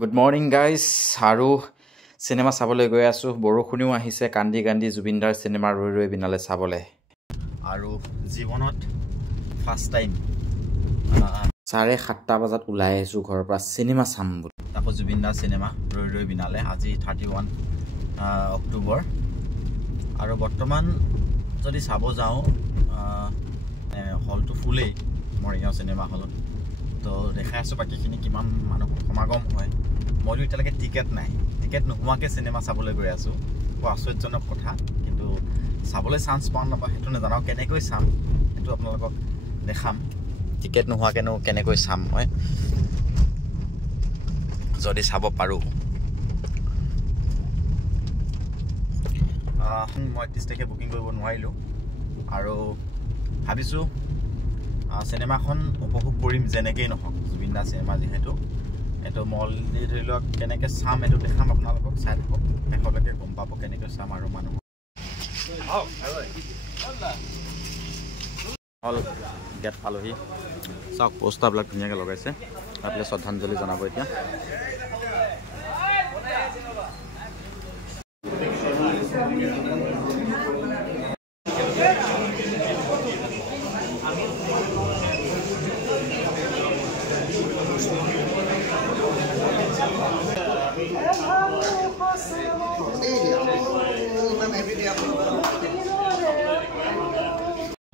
Good morning guys আৰু cinema চাবলৈ গৈ আছোঁ। বৰষুণেও আহিছে, কান্দি কান্দি জুবিনদাৰ চিনেমা ৰৈ ৰৈ বিনালে চাবলৈ। আৰু জীৱনত ফাৰ্ষ্ট টাইম 7:30 বজাত ওলাই আহিছোঁ ঘৰৰ পৰা চিনেমা চাম বুলি। আকৌ জুবিনদাৰ চিনেমা ৰৈ ৰৈ বিনালে আজি 31 অক্টোবৰ। আৰু বৰ্তমান যদি চাব যাওঁ হলটো ফুলেই, মৰিগাঁও চিনেমা হলত। তো দেখাই আছোঁ বাকীখিনি কিমান মানুহ সমাগম হয়। মইতো এতিয়ালৈকে টিকেট নাই, টিকেট নোহোৱাকৈ চিনেমা চাবলৈ গৈ আছোঁ। বৰ আশ্চৰ্যজনক কথা, কিন্তু চাবলৈ চান্স পাওঁ নাপাওঁ সেইটো নাজানো। কেনেকৈ চাম সেইটো আপোনালোকক দেখাম। টিকেট নোহোৱাকৈনো কেনেকৈ চাম মই, যদি চাব পাৰোঁ। মই 31 তাৰিখে বুকিং কৰিব নোৱাৰিলোঁ আৰু ভাবিছোঁ চিনেমাখন উপভোগ কৰিম যেনেকেই নহওক। জুবিন দা চিনেমা যিহেতু এইটো মলদি ধৰি লওক কেনেকৈ চাম এইটো দেখাম আপোনালোকক। চাই থাকক, শেষলৈকে গম পাব কেনেকৈ চাম। আৰু মানুহ হল গেট পালোহি, চাওক পোষ্টাৰবিলাক ধুনীয়াকৈ লগাইছে। তাৰপিছত শ্ৰদ্ধাঞ্জলি জনাব এতিয়া।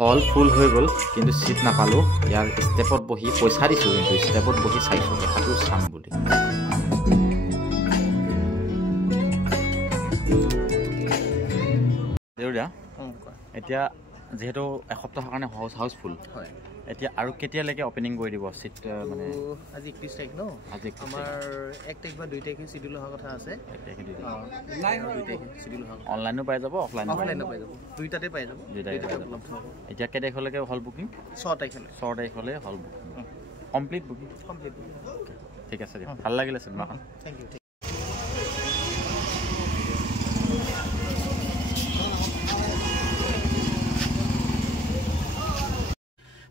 হল ফুল হৈ গ'ল, কিন্তু চিট নাপালোঁ। ইয়াৰ ষ্টেপত বহি পইচা দিছোঁ, কিন্তু ষ্টেপত বহি চাইছোঁ তথাপিও চাম বুলি। দেউৰীয়া এতিয়া যিহেতু এসপ্তাহৰ কাৰণে হাউচফুল হয়, এতিয়া আৰু কেতিয়ালৈকে অপেনিং কৰি দিব চিট? মানে আজি 31 তাৰিখ ন, আজি আমাৰ 1 তাৰিখ বা 2 তাৰিখে চিডিউল হোৱাৰ কথা আছে। 1 তাৰিখে 2 তাৰিখে চিডিউল হ'ব। অনলাইনো পাই যাব, অফলাইনো পাই যাব, দুইটাতে পাই যাব। উপলব্ধ হ'ব। এতিয়া কেই তাৰিখলৈকে হল বুকিং? 6 তাৰিখলৈ। 6 তাৰিখলৈ হল বুকিং, কমপ্লিট বুকিং। ঠিক আছে দিয়ক, ভাল লাগিলে চিনেমাখন। Thank you.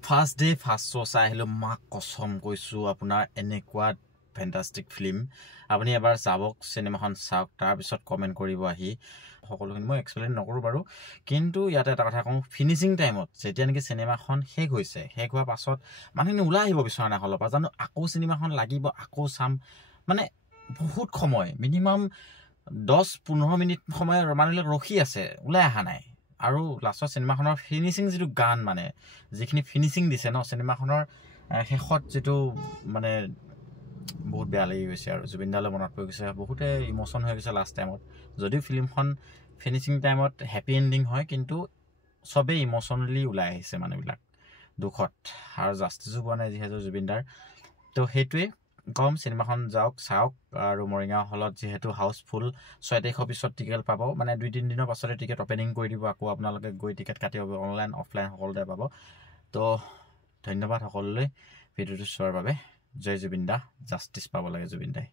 First day first show' চাই আহিলোঁ। মাক কচম কৈছোঁ, আপোনাৰ এনেকুৱা ফেণ্টাষ্টিক ফিল্ম। আপুনি এবাৰ যাবক, চিনেমাখন চাওক, তাৰপিছত কমেণ্ট কৰিব আহি। সকলোখিনি মই এক্সপ্লেইন নকৰোঁ বাৰু, কিন্তু ইয়াতে এটা কথা কওঁ, ফিনিচিং টাইমত যেতিয়া নেকি চিনেমাখন শেষ হৈছে, শেষ হোৱাৰ পাছত মানুহখিনি ওলাই আহিব বিচৰা হলৰ পৰা, জানো আকৌ চিনেমাখন লাগিব, আকৌ চাম। মানে বহুত সময়, মিনিমাম 10-15 মিনিট সময় মানুহবিলাক ৰখি আছে, ওলাই অহা নাই। আৰু লাষ্টৰ চিনেমাখনৰ ফিনিচিং যিটো গান, মানে যিখিনি ফিনিচিং দিছে ন চিনেমাখনৰ শেষত, যিটো মানে বহুত বেয়া লাগি গৈছে। আৰু জুবিন দালৈ মনত পৰি গৈছে, বহুতে ইম'চন হৈ গৈছে লাষ্ট টাইমত। যদিও ফিল্মখন ফিনিচিং টাইমত হেপী এণ্ডিং হয়, কিন্তু চবেই ইম'চনেলি ওলাই আহিছে মানুহবিলাক দুখত, আৰু জাষ্টিছো পোৱা নাই যিহেতু জুবিন দাৰ। তো সেইটোৱে কম, চিনেমাখন যাওক, চাওক। আৰু মৰিগাঁও হলত যিহেতু হাউচফুল, 6 তাৰিখৰ পিছত টিকেট পাব, মানে 2-3 দিনৰ পাছতে টিকেট অপেনিং কৰি দিব। আকৌ আপোনালোকে গৈ টিকেট কাটিব, অনলাইন অফলাইন সকলোতে পাব। তো ধন্যবাদ সকলোলৈ ভিডিঅ'টো চোৱাৰ বাবে। জয় জুবিন দা, জাষ্টিছ পাব লাগে জুবিন দাই।